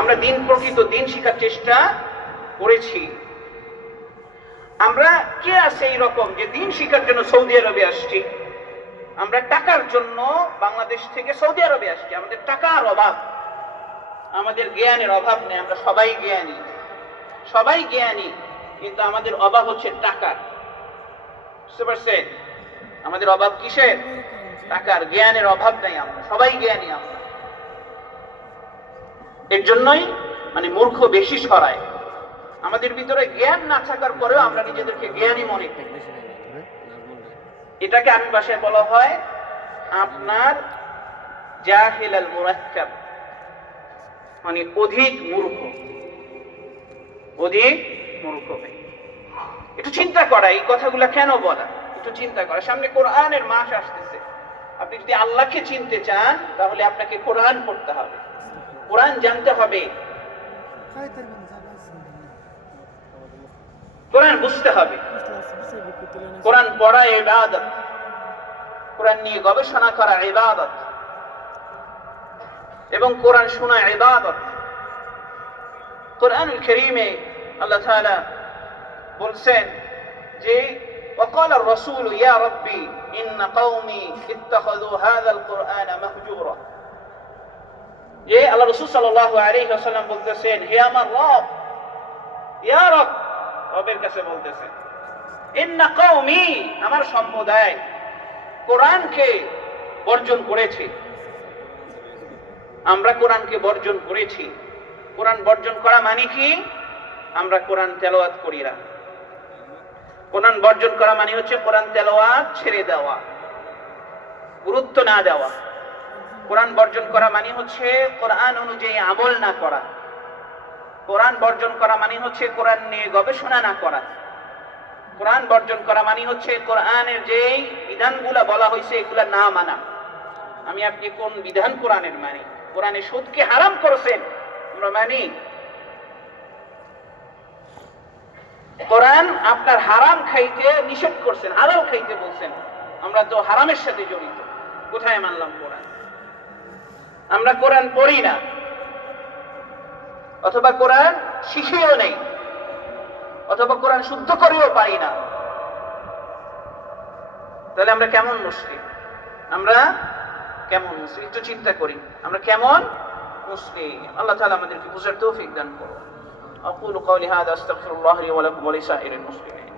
আমরা প্রকৃত দিন শিখার চেষ্টা করেছি। আমরা কে আছে এইরকম যে দিন শিখার জন্য সৌদি আরবে আসছি? আমরা টাকার জন্য বাংলাদেশ থেকে সৌদি আরবে আসছি। আমাদের টাকার অভাব, আমাদের জ্ঞানের অভাব নেই। আমরা সবাই জ্ঞানী, কিন্তু আমাদের অভাব হচ্ছে টাকার। বুঝতে পারছেন? আমাদের অভাব কিসের? টাকার। জ্ঞানের অভাব নাই। আমরা সবাই জ্ঞানী। আমরা এর জন্যই মূর্খ বেশি ছড়ায়। আমাদের ভিতরে জ্ঞান না থাকার পরেও আমরা নিজেদেরকে জ্ঞানী মনে করি। এটাকে আরবি ভাষায় বলা হয় আপনার জাহিল আল মুরাক্কাব, অধিক মূর্খ। একটু চিন্তা করা, এই কথাগুলো কেন বলা, একটু চিন্তা করা। সামনে কোরআনের মাস আসতেছে। আপনি যদি আল্লাহকে চিনতে চান তাহলে আপনাকে কোরআন পড়তে হবে, কোরআন জানতে হবে, কোরআন বুঝতে হবে। কোরআন পড়া ইবাদত, কোরআন নিয়ে গবেষণা করা ইবাদত, এবং কোরআন শোনা ইবাদত। কোরআনুল কারীমে আল্লাহ তাআলা বলছেন যে وقال الرسول يا ربي إن قومي اتخذوا هذا القرآن مهجورا। যে আল্লাহ রাসূল সাল্লাল্লাহু আলাইহি ওয়াসাল্লাম বলতেছেন, হে আমার রব, ইয়া রব, রবের কাছে বলতেছেন, ইন্না কওমি, আমার সম্প্রদায় কোরআনকে বর্জন করেছে। আমরা কোরআনকে বর্জন করেছি। কোরআন বর্জন করা মানে কি? আমরা কোরআন তেলাওয়াত করি না। কোরআন বর্জন করা মানে হচ্ছে কোরআন তেলাওয়াত ছেড়ে দেওয়া, গুরুত্ব না দেওয়া। কোরআন বর্জন করা মানে হচ্ছে কোরআন অনুযায়ী আমল না করা। কোরআন বর্জন করা মানে হচ্ছে কোরআন নিয়ে গবেষণা না করা। কোরআন বর্জন করা মানে হচ্ছে কোরআনের যেই বিধানগুলা বলা হয়েছে এগুলা না মানা। আমি আপনি কোন বিধান কোরআনের মানি? কোরআনে সুদকে হারাম করেছেন, আমরা মানি। কোরআন আপনার হারাম খাইতে নিষেধ করছেন, হালাল খাইতে বলছেন, আমরা তো হারামের সাথে জড়িত। কোথায় মানলাম কোরআন? আমরা কোরআন পড়ি না, অথবা কোরআন শিখেও নেই, অথবা কোরআন শুদ্ধ করেও পারি না। তাহলে আমরা কেমন মুসলিম? একটু চিন্তা করি, আমরা কেমন মুসলিম? আল্লাহ তাআলা আমাদেরকে বুঝার তৌফিক দান করুন। أقول قولي هذا أستغفر الله لي ولكم ولسائر المسلمين।